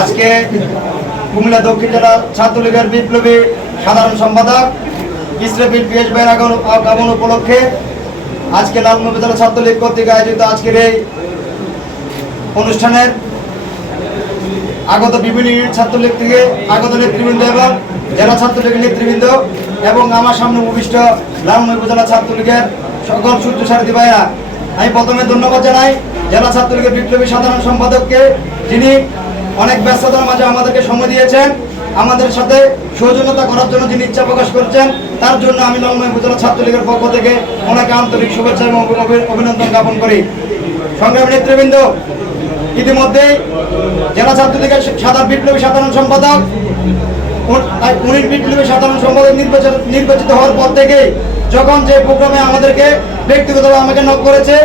আজকে কুমিল্লা দক্ষিণ জেলা ছাত্রলীগের বিপ্লবী সাধারণ সম্পাদক ইসরাফিল পিএস ভাইয়ের আগমন উপলক্ষে আজকে লালমোহন উপজেলা ছাত্রলীগ কর্তৃক আয়োজিত আজকের এই অনুষ্ঠানের আগত বিভিন্ন ইউনিট ছাত্রলীগ থেকে আগত নেতৃবৃন্দ এবং জেলা ছাত্রলীগের নেতৃবৃন্দ এবং আমার সামনে উপবিষ্ট লালমোহন উপজেলা ছাত্রলীগের সকল সূর্য সারথী ভাইরা, আমি প্রথমে ধন্যবাদ জানাই জেলা ছাত্রলীগের বিপ্লবী সাধারণ সম্পাদককে, যিনি অনেক ব্যস্ততার মাঝে আমাদেরকে সময় দিয়েছেন, আমাদের সাথে সৌজন্যতা করার জন্য যিনি ইচ্ছা প্রকাশ করেছেন, তার জন্য আমি লালমোহন উপজেলা ছাত্রলীগের পক্ষ থেকে ওনাকে আন্তরিক শুভেচ্ছা এবং অভিনন্দন জ্ঞাপন করি। সংগ্রামী নেতৃবৃন্দ, ইতিমধ্যেই জেলা ছাত্রলীগের বিপ্লবী সাধারণ সম্পাদক উনি বিপ্লবী সাধারণ সম্পাদক নির্বাচিত হওয়ার পর থেকে যখন যে প্রোগ্রামে আমাদেরকে ব্যক্তিগতভাবে আমাকে নক করেছে,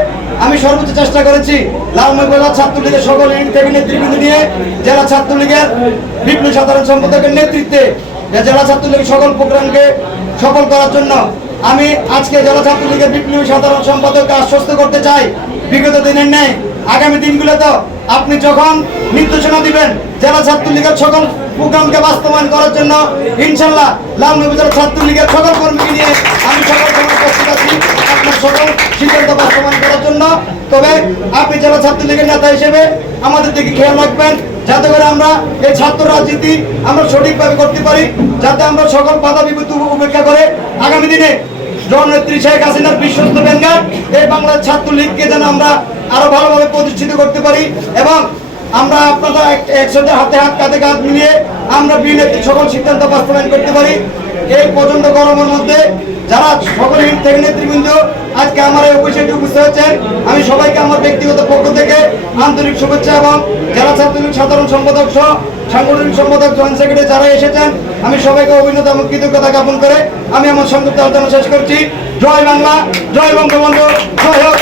আমি সর্বোচ্চ চেষ্টা করেছি লালমোহন উপজেলা ছাত্রলীগের সকল ইউনিট থেকে নেতৃবৃন্দ নিয়ে জেলা ছাত্রলীগের বিপ্লবী সাধারণ সম্পাদকের নেতৃত্বে জেলা ছাত্রলীগের সকল প্রোগ্রামকে সফল করার জন্য আমি আজকে জেলা ছাত্রলীগের বিপ্লবী সাধারণ সম্পাদককে আশ্বস্ত করতে চাই, বিগত দিনের ন্যায় আগামী দিনগুলোতে আপনি যখন নির্দেশনা দিবেন জেলা ছাত্রলীগের সকল প্রোগ্রামকে বাস্তবায়ন করার জন্য ইনশাল্লাহ লালমোহন উপজেলা ছাত্রলীগের সকল কর্মীকে নিয়ে আমি সকল সময় প্রস্তুত আছি আপনার সকল সিদ্ধান্ত বাস্তবায়ন করার জন্য। তবে আপনি জেলা ছাত্রলীগের নেতা হিসেবে আমাদের দিকে খেয়াল রাখবেন, যাতে করে আমরা এই ছাত্র রাজনীতি আমরা সঠিকভাবে করতে পারি, যাতে আমরা সকল বাধা বিপত্তি উপেক্ষা করে আগামী দিনে জননেত্রী শেখ হাসিনার বিশ্বস্ত ব্যাংকার এই বাংলার ছাত্রলীগকে যেন আমরা আরো ভালোভাবে প্রতিষ্ঠিত করতে পারি এবং আমরা আপনারা একসাথে হাতে হাত কাঁধে কাঁধ মিলিয়ে আমরা বিএনপির সকল সিদ্ধান্ত বাস্তবায়ন করতে পারি। এই পর্যন্ত গরমের মধ্যে যারা সকল ইউনিট থেকে নেতৃবৃন্দ আজকে আমার এই উপস্থিত হয়েছেন, আমি সবাইকে আমার ব্যক্তিগত পক্ষ থেকে আন্তরিক শুভেচ্ছা এবং জেলা ছাত্রলীগ সাধারণ সম্পাদক সহ সাংগঠনিক সম্পাদক জয়েন্ট সেক্রেটারি যারা এসেছেন, আমি সবাইকে অভিনন্দন এবং কৃতজ্ঞতা জ্ঞাপন করে আমি আমার সংক্ষিপ্ত আলোচনা শেষ করছি। জয় বাংলা, জয় বঙ্গবন্ধু, জয় হোক।